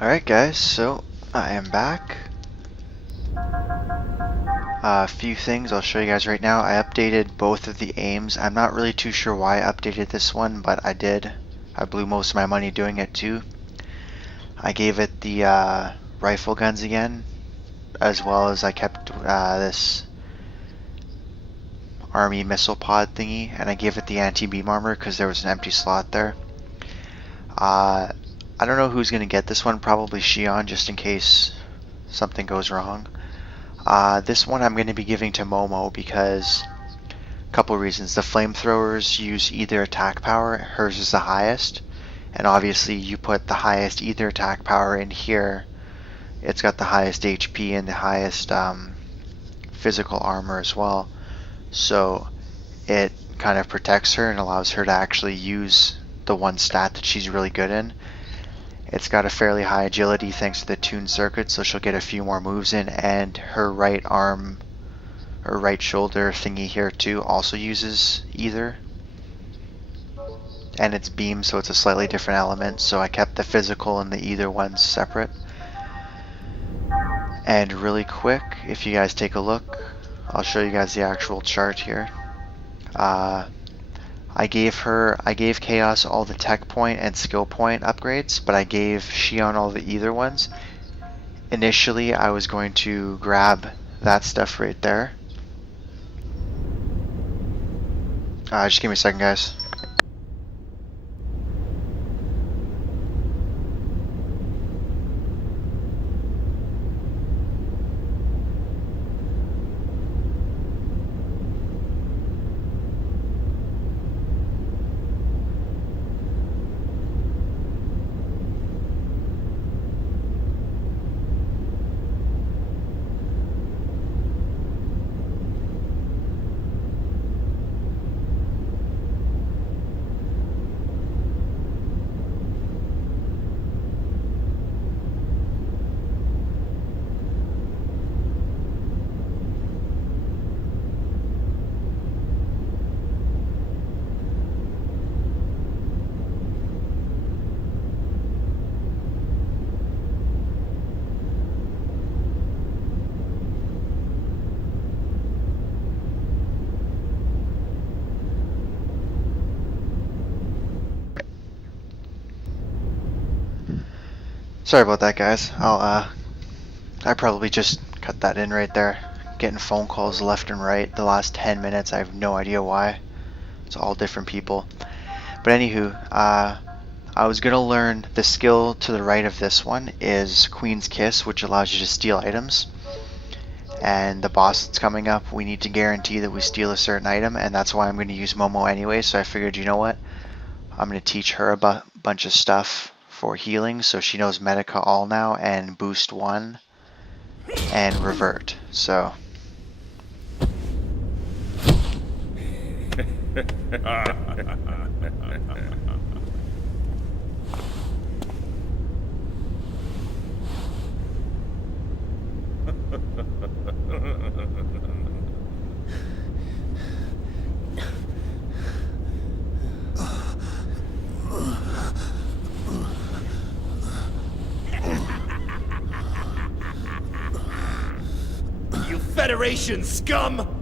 Alright guys, so I am back. A few things I'll show you guys right now. I updated both of the aims. I'm not really too sure why I updated this one, but I did. I blew most of my money doing it too. I gave it the rifle guns again, as well as I kept this army missile pod thingy, and I gave it the anti-beam armor because there was an empty slot there. I don't know who's going to get this one, probably Shion, just in case something goes wrong. This one I'm going to be giving to Momo because a couple reasons. The flamethrowers use either attack power, hers is the highest, and obviously you put the highest either attack power in here, it's got the highest HP and the highest physical armor as well. So it kind of protects her and allows her to actually use the one stat that she's really good in. It's got a fairly high agility thanks to the tuned circuit, so she'll get a few more moves in, and her right arm or right shoulder thingy here too also uses either. And it's beam, so it's a slightly different element, so I kept the physical and the either ones separate. And really quick, if you guys take a look, I'll show you guys the actual chart here. I gave Chaos all the tech point and skill point upgrades, but I gave Shion all the either ones. Initially, I was going to grab that stuff right there. Just give me a second, guys. Sorry about that, guys. I probably just cut that in right there. Getting phone calls left and right the last 10 minutes. I have no idea why. It's all different people. But anywho, I was gonna learn the skill to the right of this one is Queen's Kiss, which allows you to steal items. And the boss that's coming up, we need to guarantee that we steal a certain item, and that's why I'm going to use Momo anyway. So I figured, you know what? I'm going to teach her a bunch of stuff for healing, so she knows Medica all now, and boost 1 and revert. So Federation scum!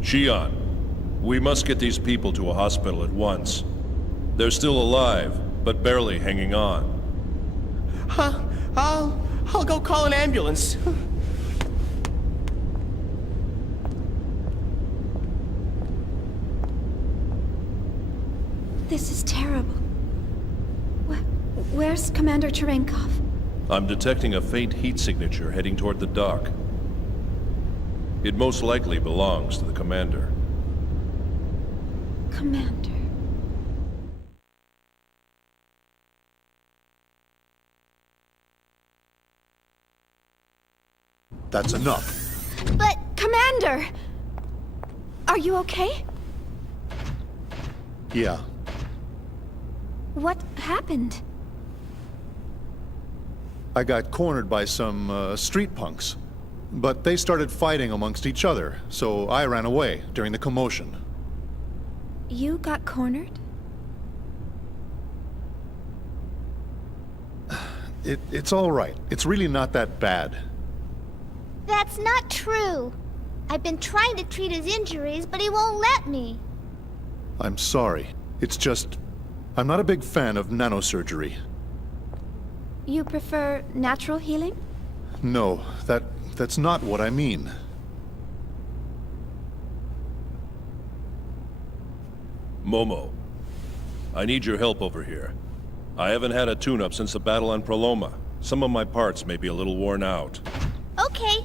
Shion, we must get these people to a hospital at once. They're still alive, but barely hanging on. Huh? I'll go call an ambulance. This is terrible. Where's Commander Cherenkov? I'm detecting a faint heat signature heading toward the dock. It most likely belongs to the commander. Commander. That's enough. But, Commander! Are you okay? Yeah. What happened? I got cornered by some street punks. But they started fighting amongst each other, so I ran away during the commotion. You got cornered? It's all right. It's really not that bad. That's not true. I've been trying to treat his injuries, but he won't let me. I'm sorry. It's just... I'm not a big fan of nanosurgery. You prefer natural healing? No, that's not what I mean. Momo, I need your help over here. I haven't had a tune-up since the battle on Proloma. Some of my parts may be a little worn out. Okay.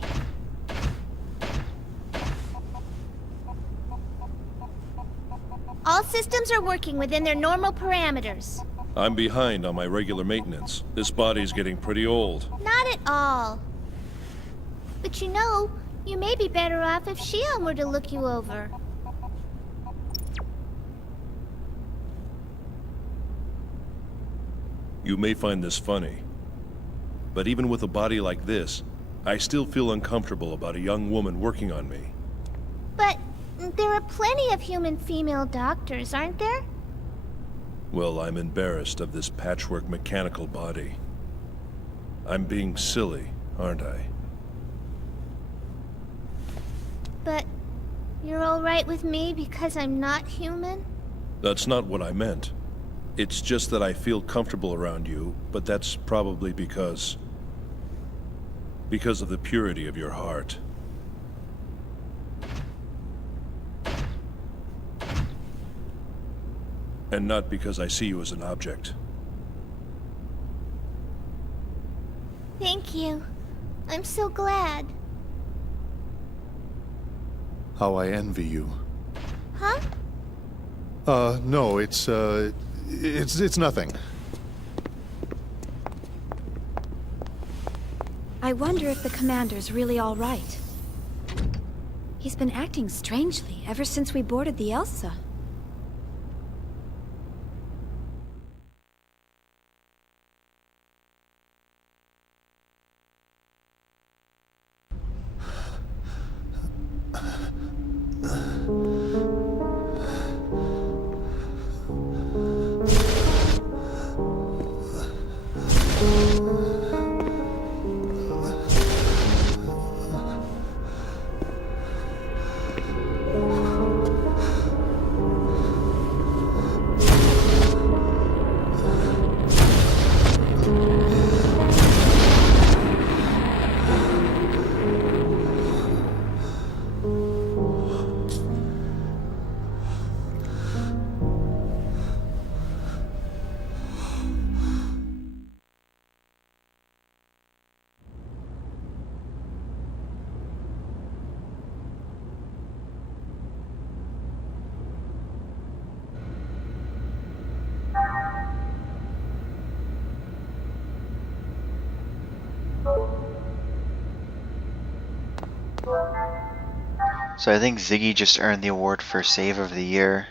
All systems are working within their normal parameters. I'm behind on my regular maintenance. This body's getting pretty old. Not at all. But you know, you may be better off if Shion were to look you over. You may find this funny, but even with a body like this, I still feel uncomfortable about a young woman working on me. But there are plenty of human female doctors, aren't there? Well, I'm embarrassed of this patchwork mechanical body. I'm being silly, aren't I? But you're all right with me because I'm not human? That's not what I meant. It's just that I feel comfortable around you, but that's probably because of the purity of your heart. And not because I see you as an object. Thank you. I'm so glad. How I envy you. Huh? No, it's nothing. I wonder if the commander's really all right. He's been acting strangely ever since we boarded the Elsa. So I think Ziggy just earned the award for Save of the Year.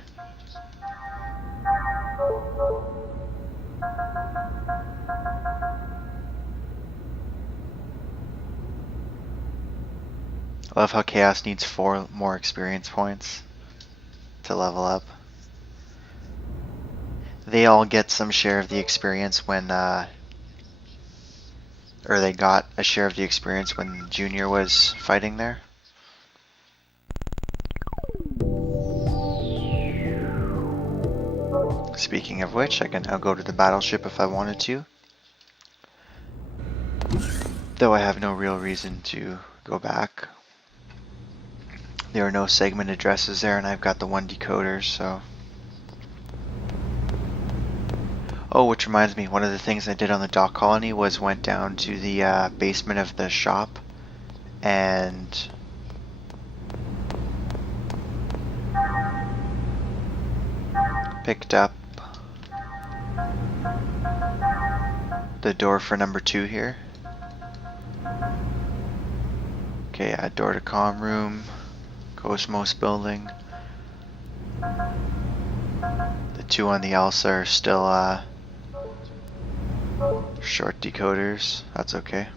I love how Chaos needs 4 more experience points to level up. They all get some share of the experience when, or they got a share of the experience when Junior was fighting there. Speaking of which, I can now go to the battleship if I wanted to. Though I have no real reason to go back. There are no segment addresses there, and I've got the one decoder, so... Oh, which reminds me, one of the things I did on the dock colony was went down to the basement of the shop and picked up the door for number 2 here. Okay, add door to comm room, KOS-MOS building. The 2 on the ELSA are still short decoders. That's okay.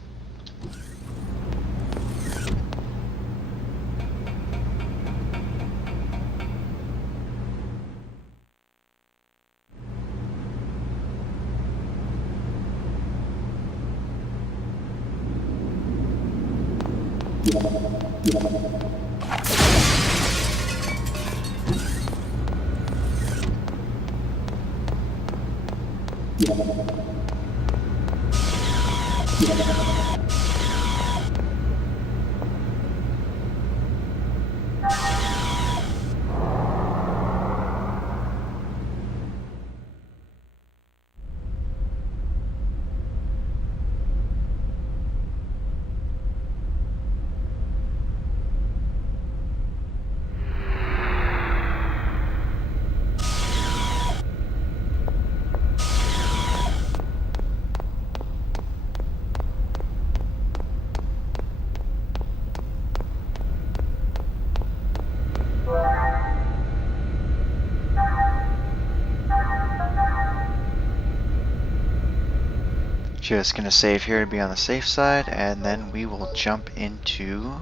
Just gonna save here to be on the safe side, and then we will jump into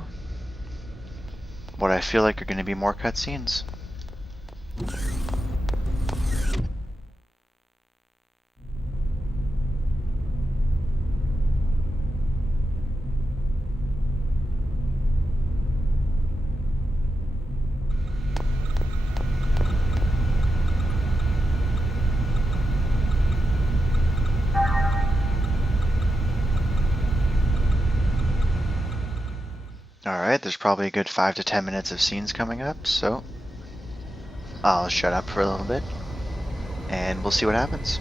what I feel like are gonna be more cutscenes. Alright, there's probably a good 5 to 10 minutes of scenes coming up, so I'll shut up for a little bit, and we'll see what happens.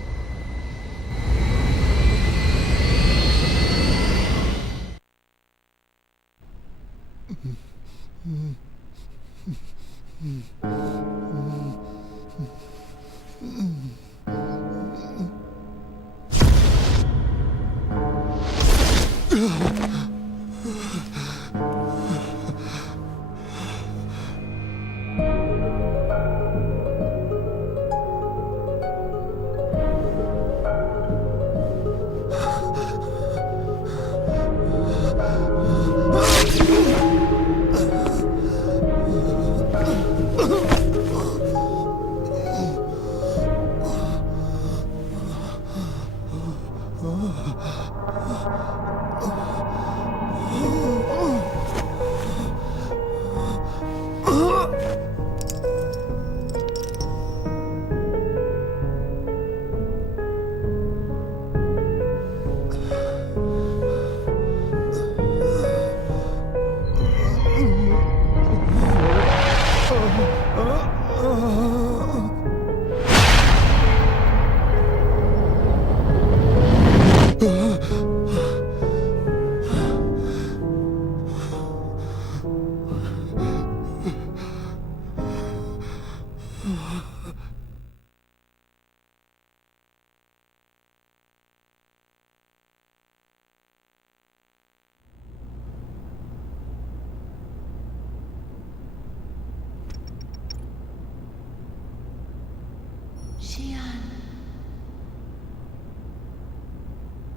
Xian.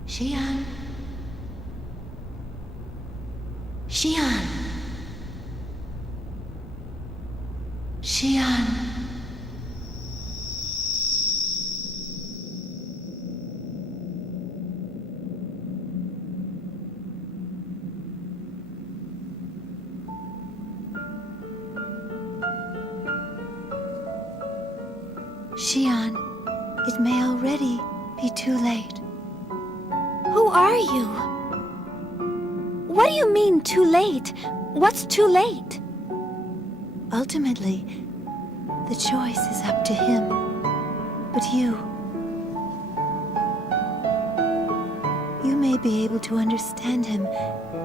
Xian. Xian. Xian. it may already be too late. Who are you? What do you mean, too late? What's too late? Ultimately, the choice is up to him. But you may be able to understand him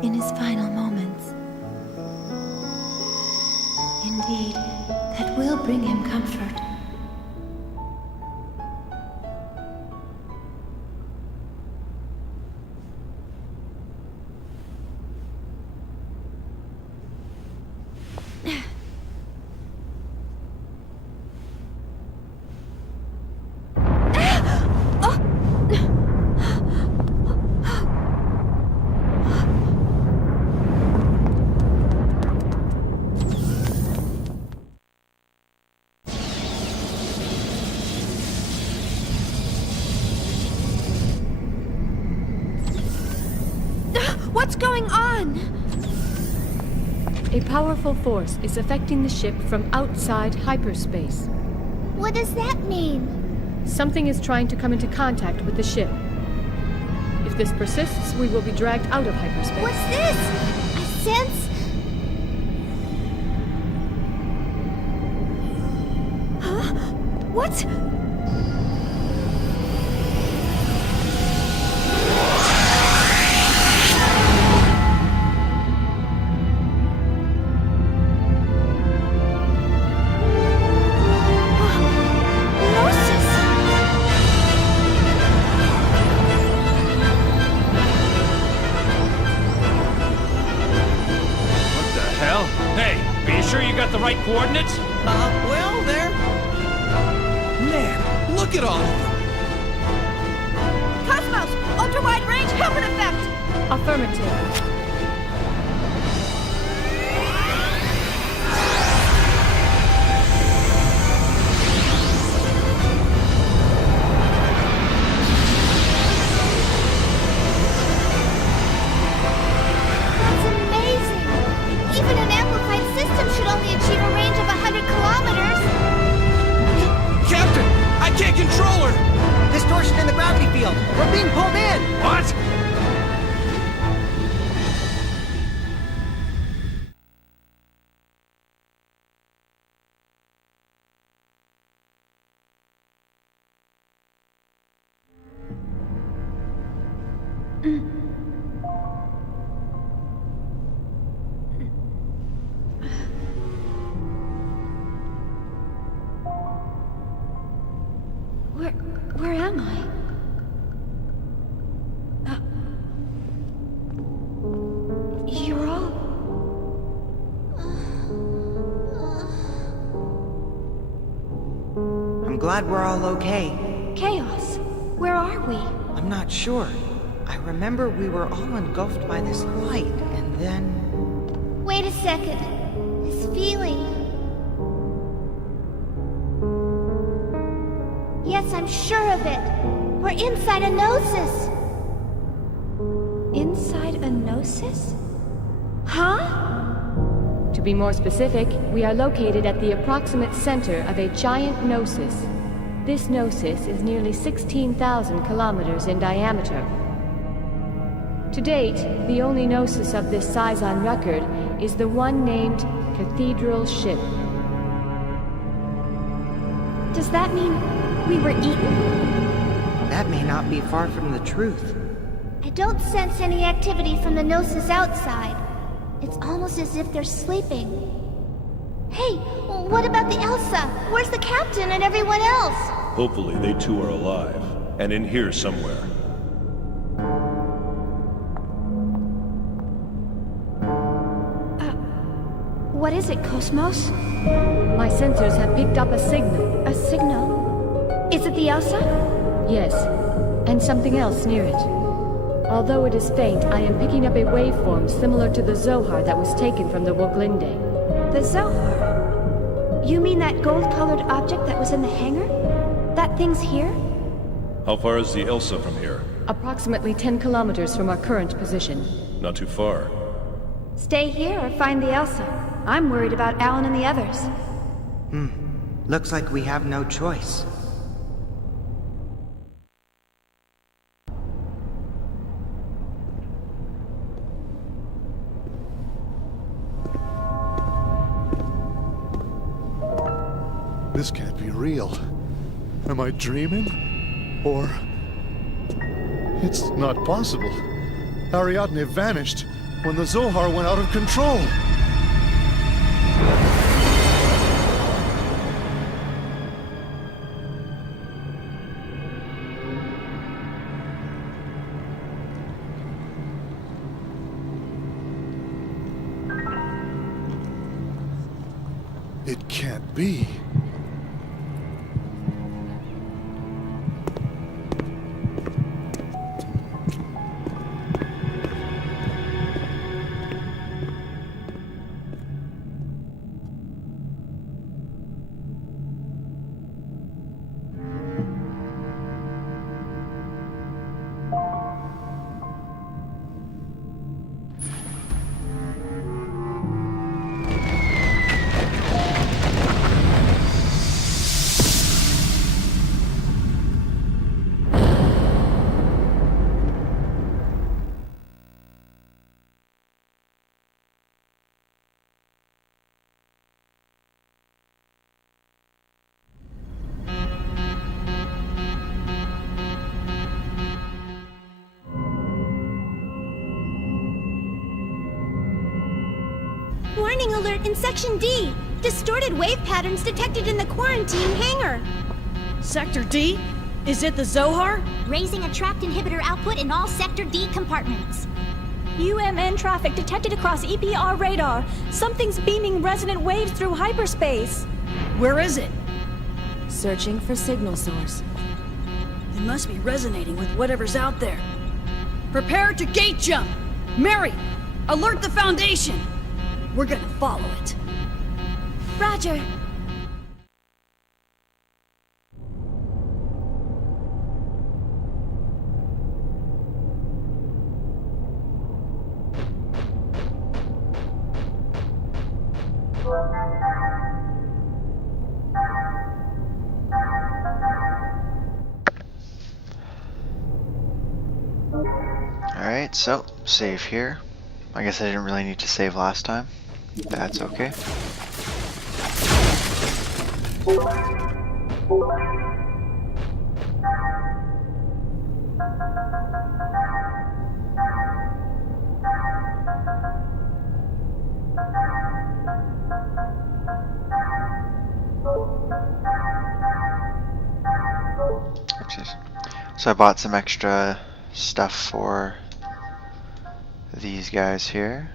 in his final moments. Indeed, that will bring him comfort. What's going on? A powerful force is affecting the ship from outside hyperspace. What does that mean? Something is trying to come into contact with the ship. If this persists, we will be dragged out of hyperspace. What's this? I sense... Huh? What? The right coordinates? Well, there. Man, look at all of them. KOS-MOS! Ultra-wide range helmet effect! Affirmative. That's amazing! Even an amplified system should only achieve a range of 100 kilometers. Captain, I can't control her! Distortion in the gravity field! We're being pulled in! What? Where am I? You're all... I'm glad we're all okay. Chaos. Where are we? I'm not sure. I remember we were all engulfed by this light, and then... Wait a second. This feeling... Yes, I'm sure of it. We're inside a Gnosis. Inside a Gnosis? Huh? To be more specific, we are located at the approximate center of a giant Gnosis. This Gnosis is nearly 16,000 kilometers in diameter. To date, the only Gnosis of this size on record is the one named Cathedral Ship. Does that mean we were eaten? That may not be far from the truth. I don't sense any activity from the Gnosis outside. It's almost as if they're sleeping. Hey, what about the Elsa? Where's the captain and everyone else? Hopefully they too are alive, and in here somewhere. What is it, KOS-MOS? My sensors have picked up a signal. A signal? Is it the Elsa? Yes, and something else near it. Although it is faint, I am picking up a waveform similar to the Zohar that was taken from the Woglinde. The Zohar? You mean that gold-colored object that was in the hangar? That thing's here? How far is the Elsa from here? Approximately 10 kilometers from our current position. Not too far. Stay here or find the Elsa. I'm worried about Alan and the others. Looks like we have no choice. This can't be real. Am I dreaming? Or... It's not possible. Ariadne vanished when the Zohar went out of control. It can't be. Warning alert in Section D! Distorted wave patterns detected in the quarantine hangar! Sector D? Is it the Zohar? Raising a trapped inhibitor output in all Sector D compartments. UMN traffic detected across EPR radar. Something's beaming resonant waves through hyperspace. Where is it? Searching for signal source. It must be resonating with whatever's out there. Prepare to gate jump! Mary, alert the Foundation! We're gonna follow it. Roger. Alright, so save here. I guess I didn't really need to save last time. That's okay. Oopsies. So I bought some extra stuff for these guys here.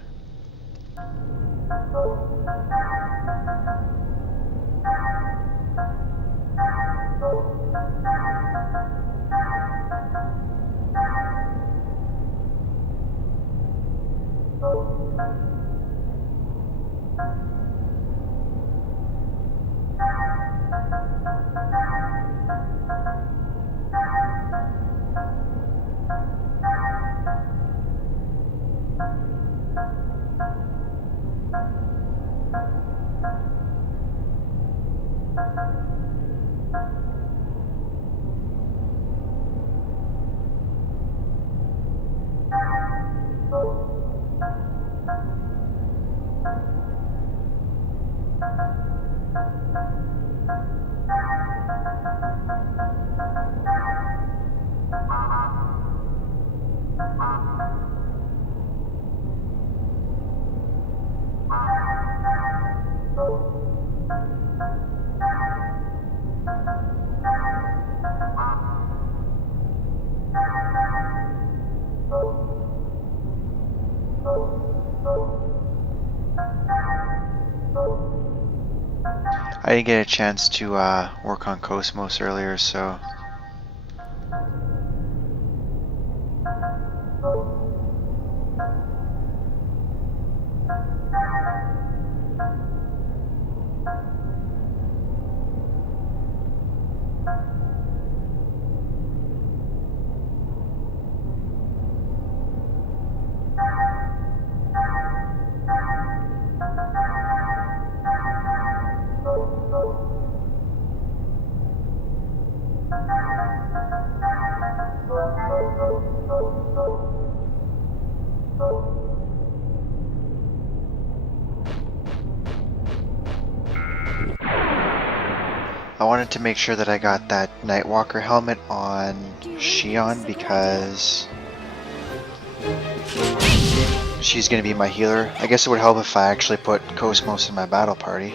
I didn't get a chance to work on KOS-MOS earlier, so I wanted to make sure that I got that Nightwalker helmet on Shion because she's going to be my healer. I guess it would help if I actually put KOS-MOS in my battle party.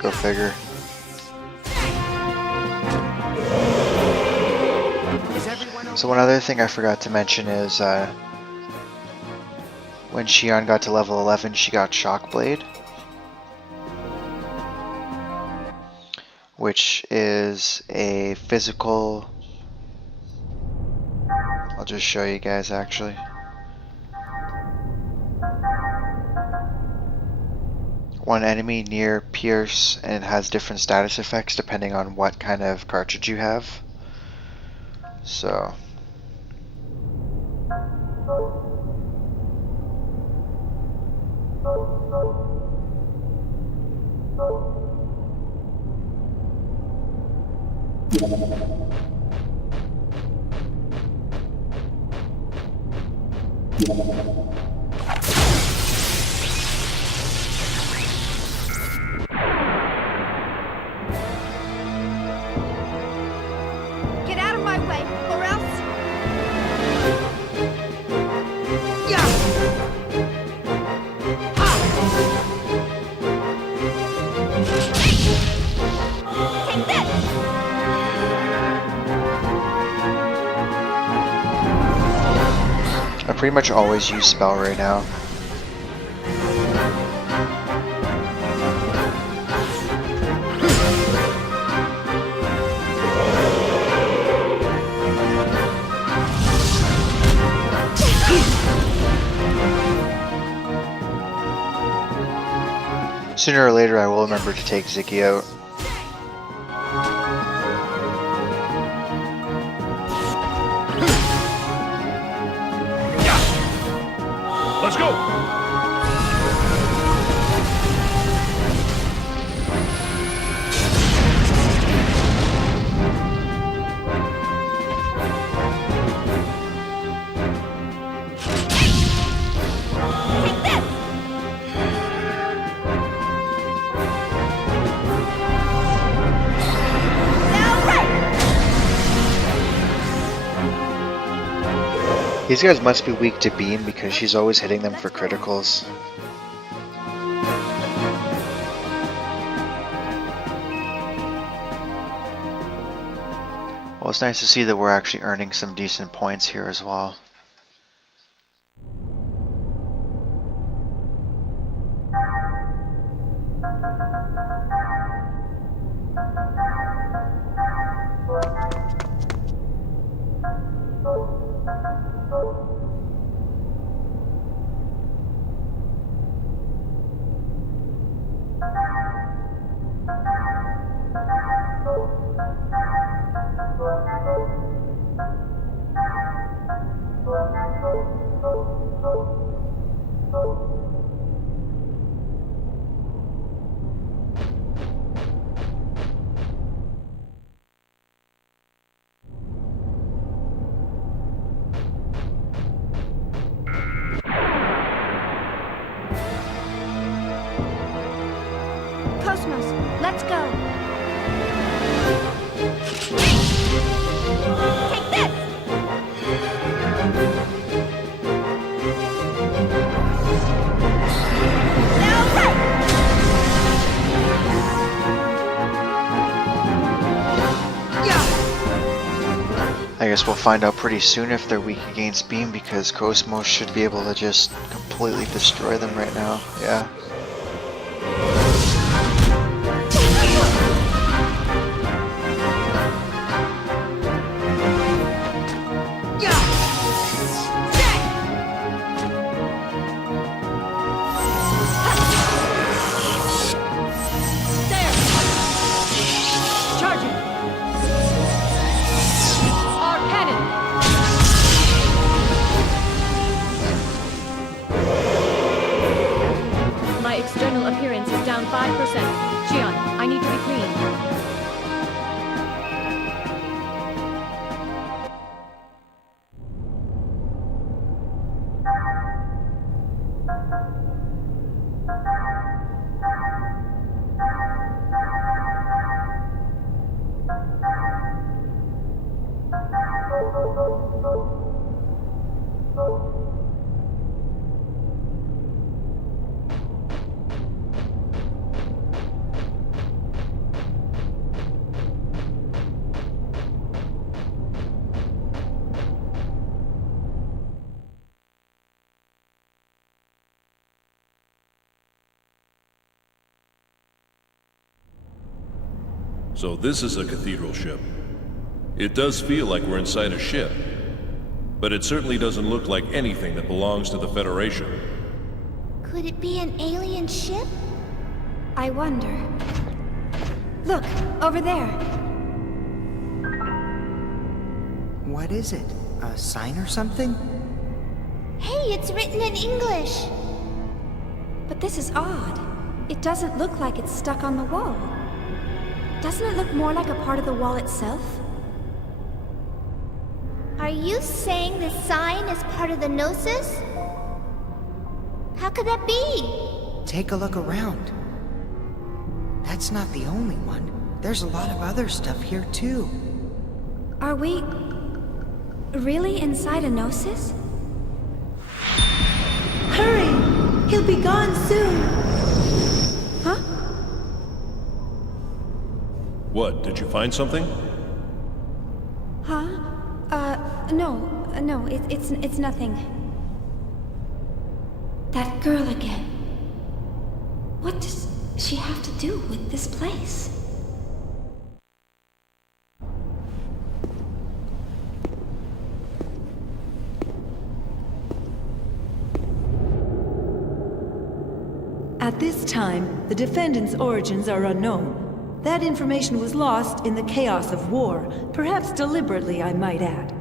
Go figure. So one other thing I forgot to mention is when Shion got to level 11, she got Shockblade, which is a physical... I'll just show you guys actually. One enemy near pierce, and it has different status effects depending on what kind of cartridge you have. So Get out of my way, or else... Take this! I pretty much always use spell right now. Sooner or later I will remember to take Ziggy out. Let's go! These guys must be weak to beam because she's always hitting them for criticals. Well, it's nice to see that we're actually earning some decent points here as well. KOS-MOS, let's go. Take this! Now right! guess we'll find out pretty soon if they're weak against beam, because KOS-MOS should be able to just completely destroy them right now. Yeah. External appearance is down 5%. Xion, I need to be clean. So this is a Cathedral Ship. It does feel like we're inside a ship, but it certainly doesn't look like anything that belongs to the Federation. Could it be an alien ship? I wonder. Look, over there. What is it? A sign or something? Hey, it's written in English. But this is odd. It doesn't look like it's stuck on the wall. Doesn't it look more like a part of the wall itself? Are you saying this sign is part of the Gnosis? How could that be? Take a look around. That's not the only one. There's a lot of other stuff here, too. Are we really inside a Gnosis? Hurry! He'll be gone soon! Huh? What, did you find something? Huh? No, it's nothing. That girl again. What does she have to do with this place? At this time, the defendant's origins are unknown. That information was lost in the chaos of war, perhaps deliberately, I might add.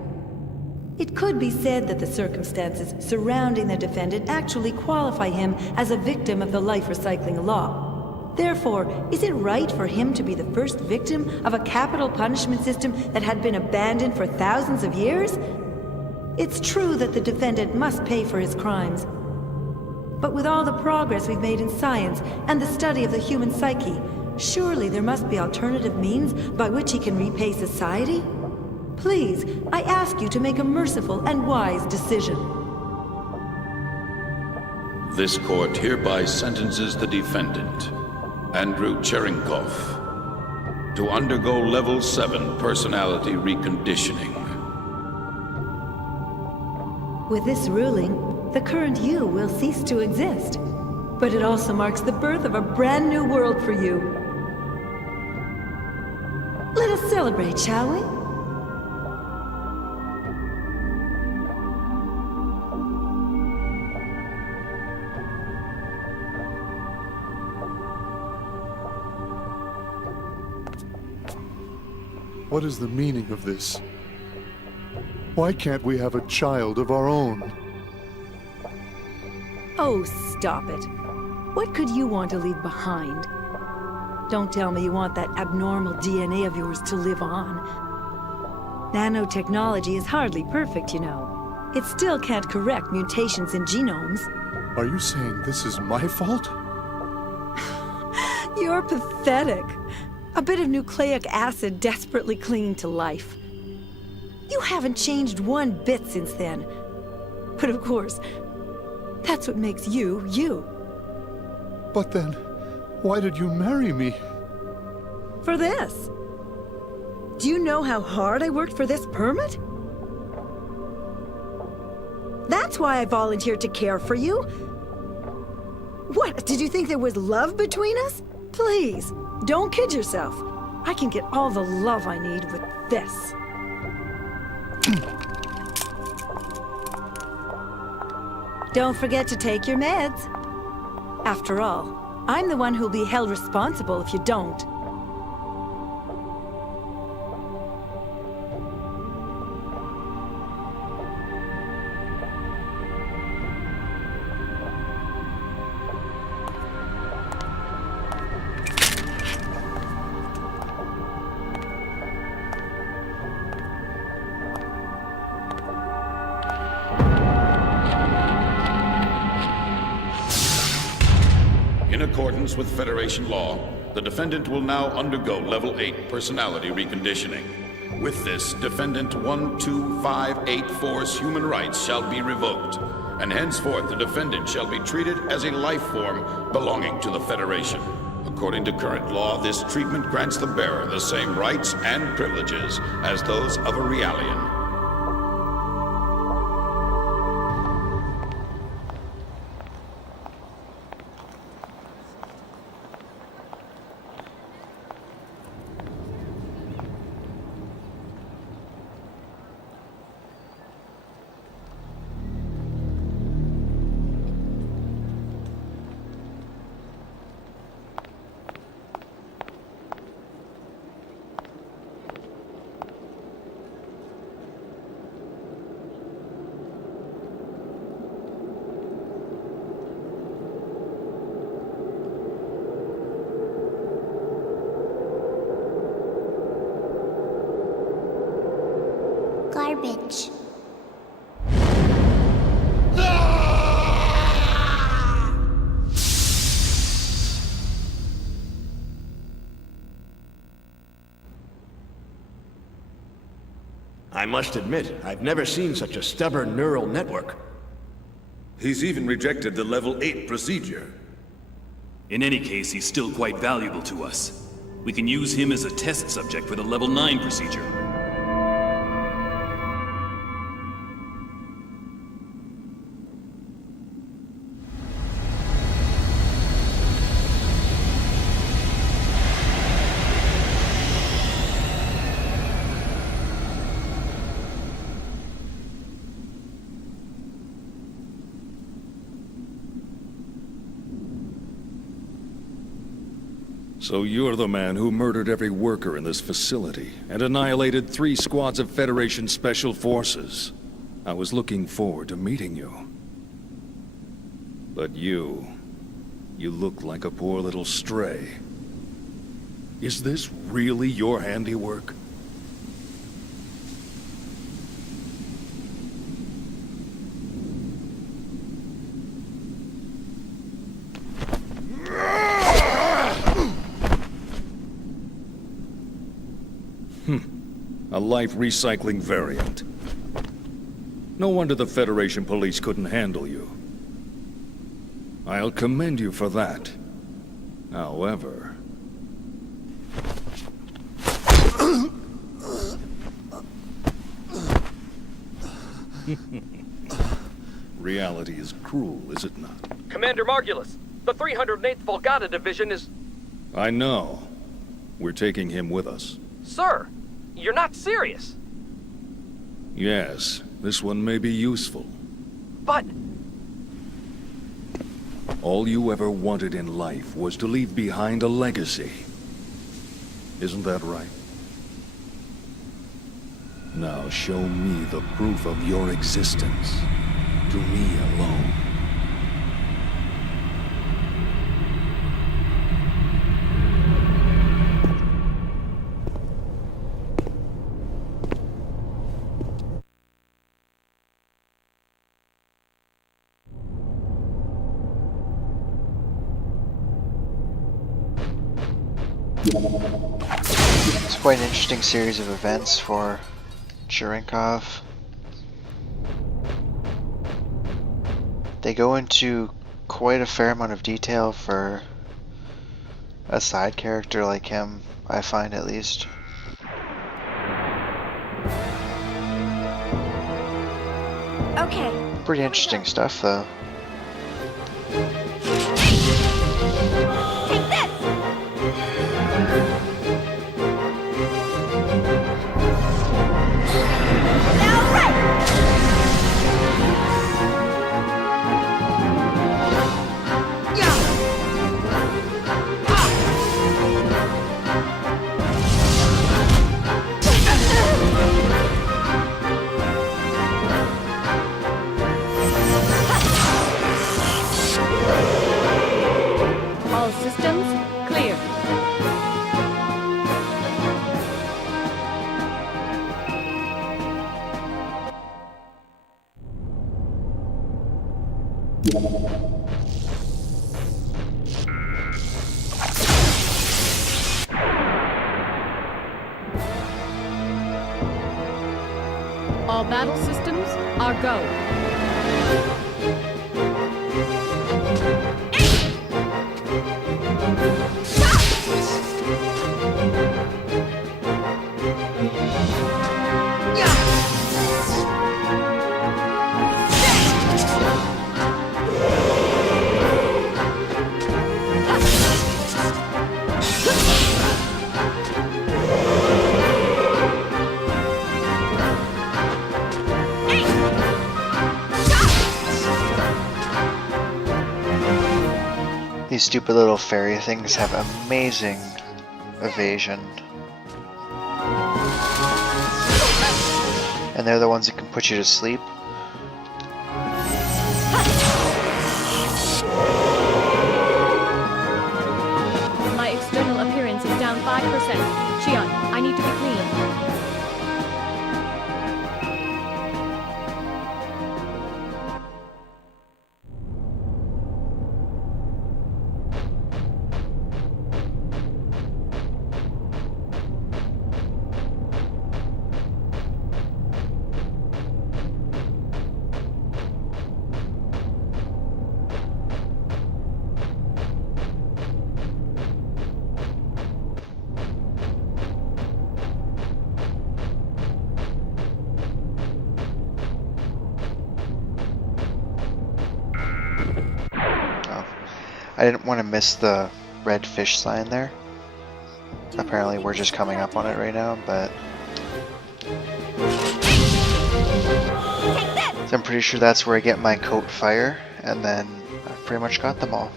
It could be said that the circumstances surrounding the defendant actually qualify him as a victim of the life recycling law. Therefore, is it right for him to be the first victim of a capital punishment system that had been abandoned for thousands of years? It's true that the defendant must pay for his crimes. But with all the progress we've made in science and the study of the human psyche, surely there must be alternative means by which he can repay society? Please, I ask you to make a merciful and wise decision. This court hereby sentences the defendant, Andrew Cherenkov, to undergo Level 7 personality reconditioning. With this ruling, the current you will cease to exist. But it also marks the birth of a brand new world for you. Let us celebrate, shall we? What is the meaning of this? Why can't we have a child of our own? Oh, stop it. What could you want to leave behind? Don't tell me you want that abnormal DNA of yours to live on. Nanotechnology is hardly perfect, you know. It still can't correct mutations in genomes. Are you saying this is my fault? You're pathetic. A bit of nucleic acid desperately clinging to life. You haven't changed one bit since then. But of course, that's what makes you, you. But then, why did you marry me? For this. Do you know how hard I worked for this permit? That's why I volunteered to care for you. What, did you think there was love between us? Please, don't kid yourself. I can get all the love I need with this. Don't forget to take your meds. After all, I'm the one who'll be held responsible if you don't. In accordance with Federation law, the defendant will now undergo Level 8 personality reconditioning. With this, Defendant 12584's human rights shall be revoked, and henceforth the defendant shall be treated as a life form belonging to the Federation. According to current law, this treatment grants the bearer the same rights and privileges as those of a Realian. Garbage. I must admit, I've never seen such a stubborn neural network. He's even rejected the Level 8 procedure. In any case, he's still quite valuable to us. We can use him as a test subject for the Level 9 procedure. So you're the man who murdered every worker in this facility and annihilated 3 squads of Federation Special Forces. I was looking forward to meeting you. But you look like a poor little stray. Is this really your handiwork? A life recycling variant. No wonder the Federation police couldn't handle you. I'll commend you for that. However... reality is cruel, is it not? Commander Margulis, the 308th Volgata Division is... I know. We're taking him with us. Sir, you're not serious. Yes, this one may be useful. But... all you ever wanted in life was to leave behind a legacy. Isn't that right? Now show me the proof of your existence. To me alone. It's quite an interesting series of events for Cherenkov. They go into quite a fair amount of detail for a side character like him, I find at least. Okay. Pretty interesting stuff, though. Take this! Now right! All systems clear. All battle systems are go. These stupid little fairy things have amazing evasion. And they're the ones that can put you to sleep. My external appearance is down 5%. Shion, I need to be clean. I didn't want to miss the red fish sign there. Apparently we're just coming up on it right now, but... So I'm pretty sure that's where I get my coat fire, and then I've pretty much got them all.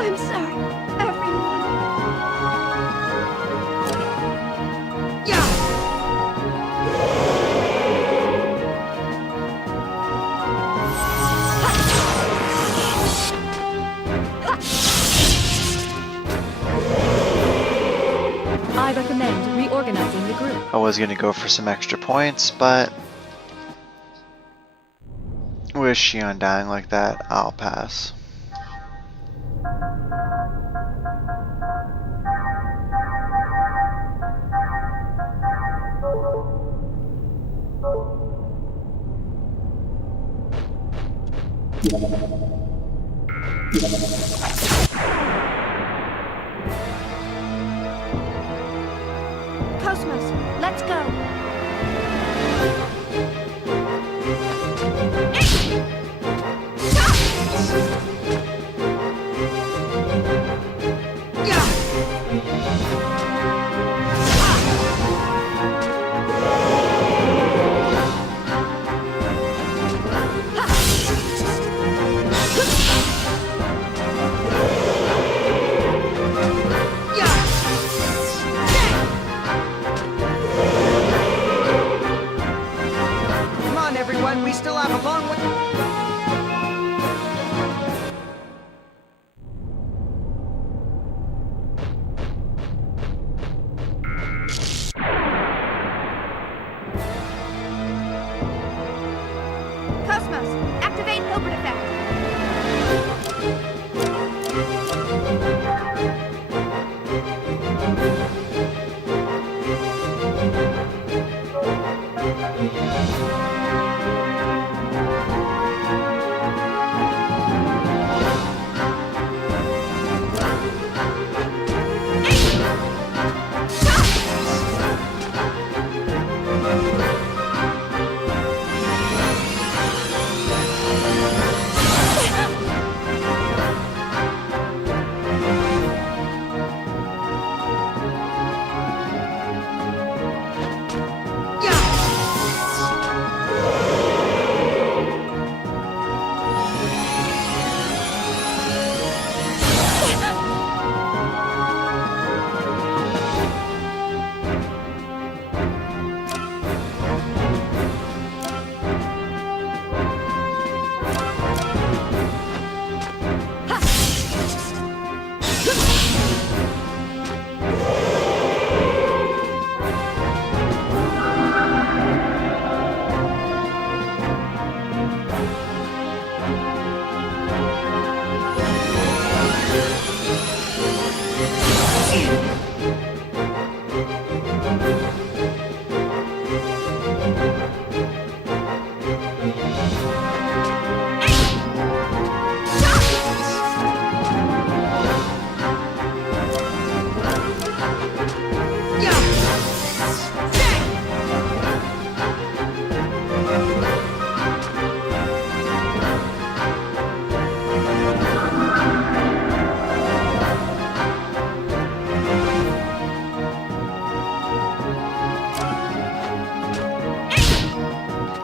I'm sorry, everyone. I recommend reorganizing the group. I was going to go for some extra points, but with Shion dying like that, I'll pass. KOS-MOS, let's go.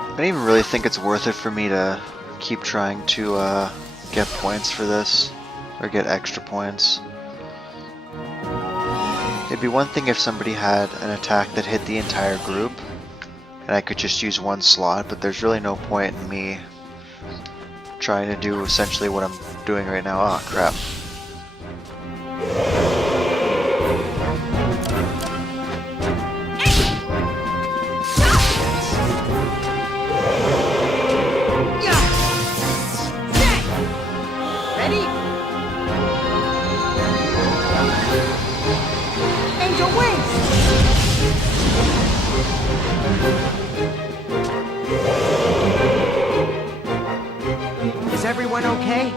I don't even really think it's worth it for me to keep trying to get points for this, or get extra points. It'd be one thing if somebody had an attack that hit the entire group, and I could just use one slot, but there's really no point in me trying to do essentially what I'm doing right now. Ah, crap. Is everyone okay?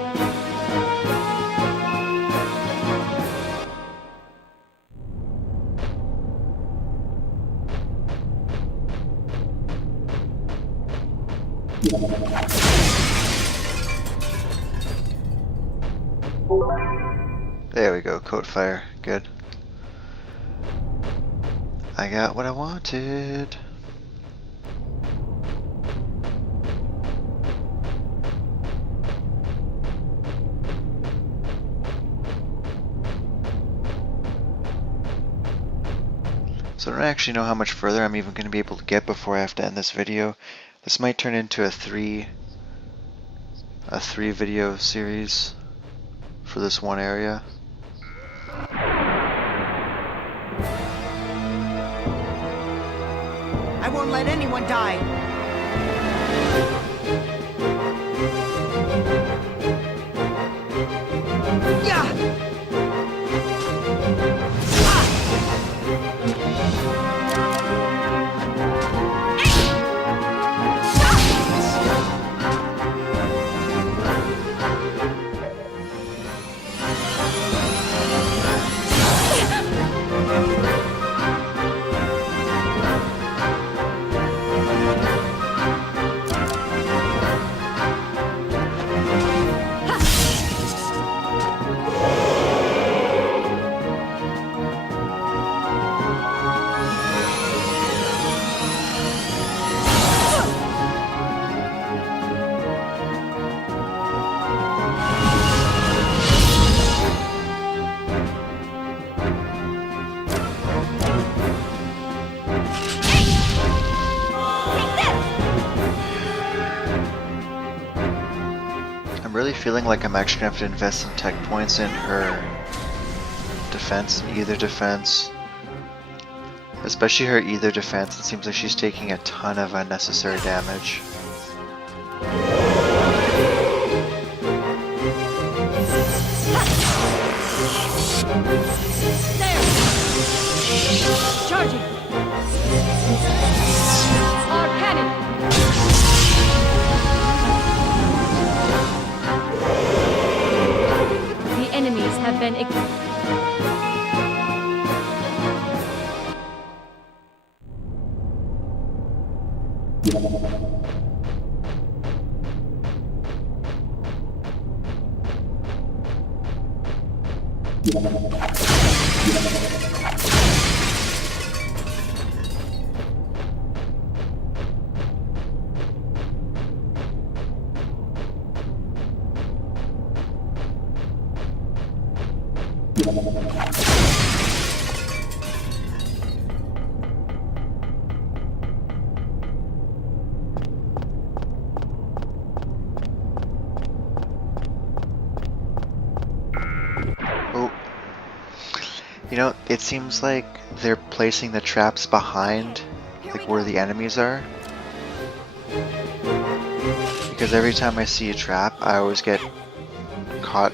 There we go, coat fire. Good. I got what I wanted. So I don't actually know how much further I'm even going to be able to get before I have to end this video. This might turn into a three video series for this one area. I won't let anyone die. Yeah! I'm really feeling like I'm actually going to have to invest some tech points in her defense, either defense. Especially her either defense, it seems like she's taking a ton of unnecessary damage. Charging! Our cannon! The enemies have been You know, it seems like they're placing the traps behind, like where the enemies are. Because every time I see a trap, I always get caught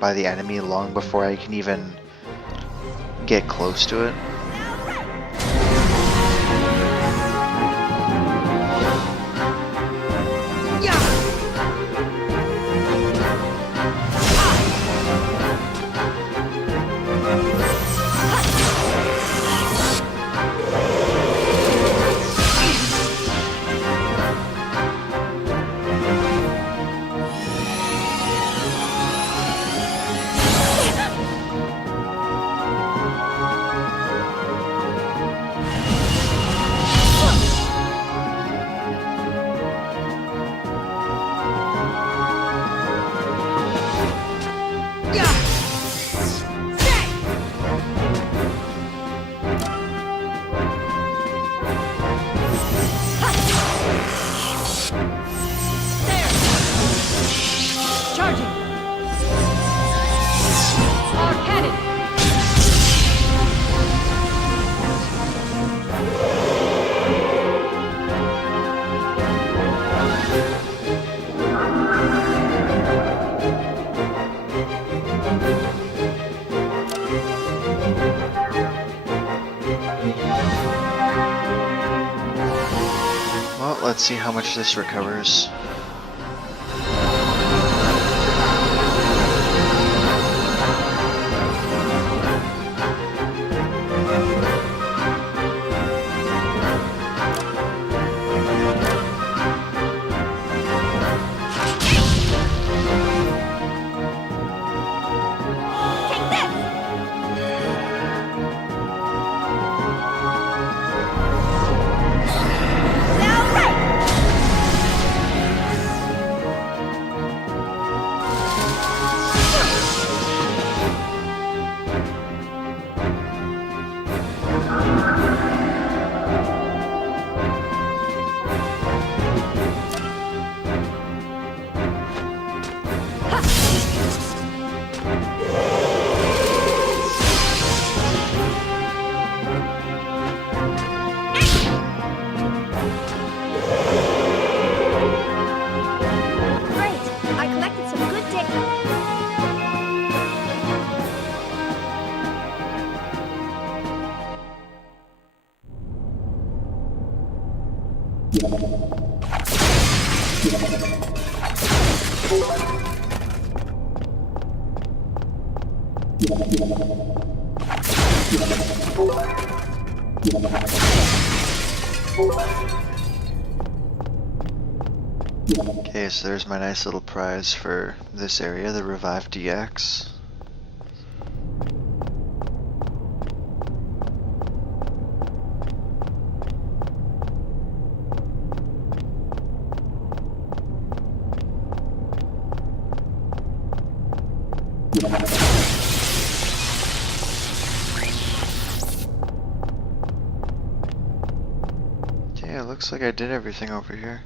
by the enemy long before I can even get close to it. let's see how much this recovers. Okay, so there's my nice little prize for this area, the Revived DX. Okay, it looks like I did everything over here.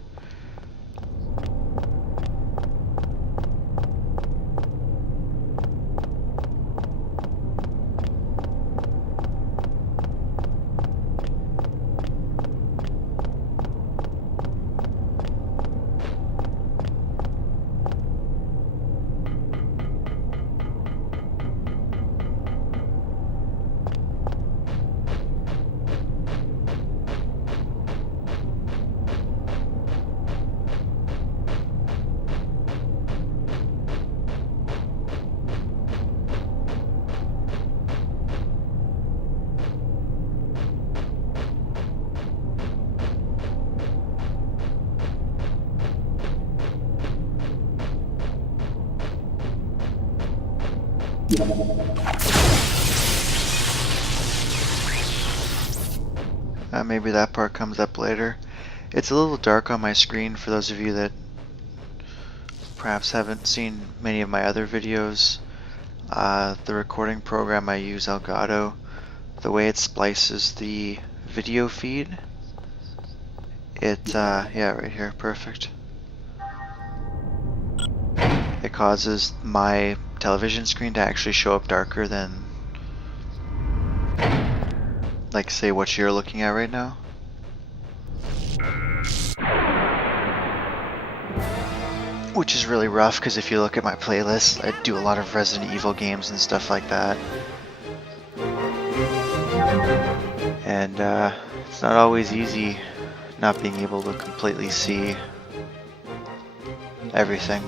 Maybe that part comes up later. It's a little dark on my screen for those of you that perhaps haven't seen many of my other videos. The recording program I use, Elgato, the way it splices the video feed, yeah, right here, perfect. It causes my television screen to actually show up darker than, like, say, what you're looking at right now. Which is really rough, because if you look at my playlist, I do a lot of Resident Evil games and stuff like that. And it's not always easy not being able to completely see everything.